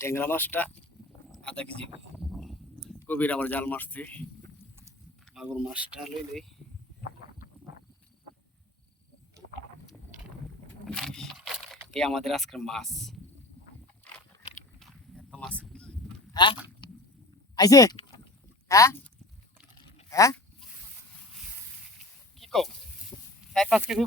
ট্যাংরা মাছটা, আধা কেজি। কবির আবার জাল মারছে। মাগুর মাছটা লই লই। এই আমাদের আজকের মাছ। হ্যাঁ? হ্যাঁ? হ্যাঁ? কি পাঁচ কেজি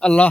আল্লাহ।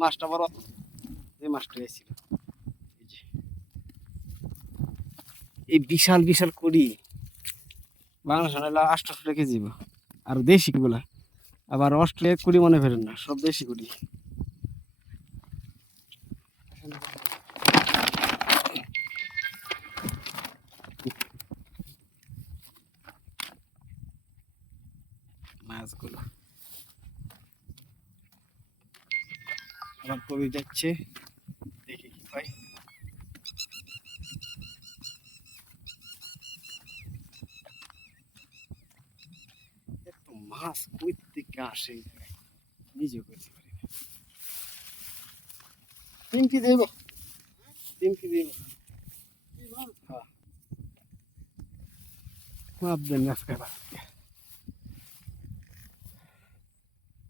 মাছটা এই এই বিশাল বিশাল কড়ি। বাংলা শোনালে আটশো কেজি আর দেশি গুলা আবার অস্ট্রেলিয়া কুড়ি মনে ফেরেন না, সব দেশি কুড়ি। মাছগুলো আমার কবি যাচ্ছে, দেখি কি মাছ আসে? নিজেও করতে পারি না। তিন কি দেব। তিন কি দেব হ্যাঁ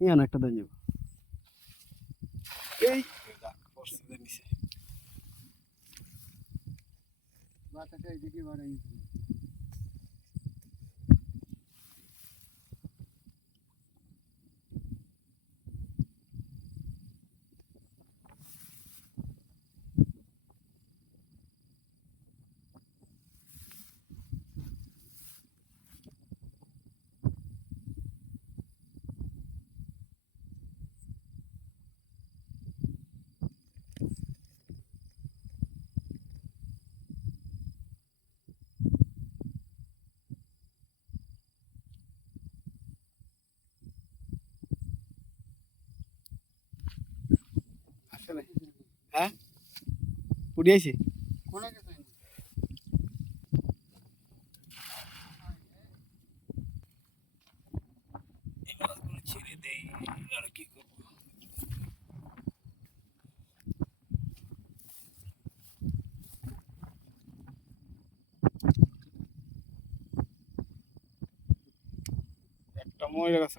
ইয়ান একটা দেন যাব এই নিচে। বাতাটা এদিকে বাড়াই হ্যাঁ উড়িয়েছে ছেড়ে দেই আর কি করব একটা মরে গেছে।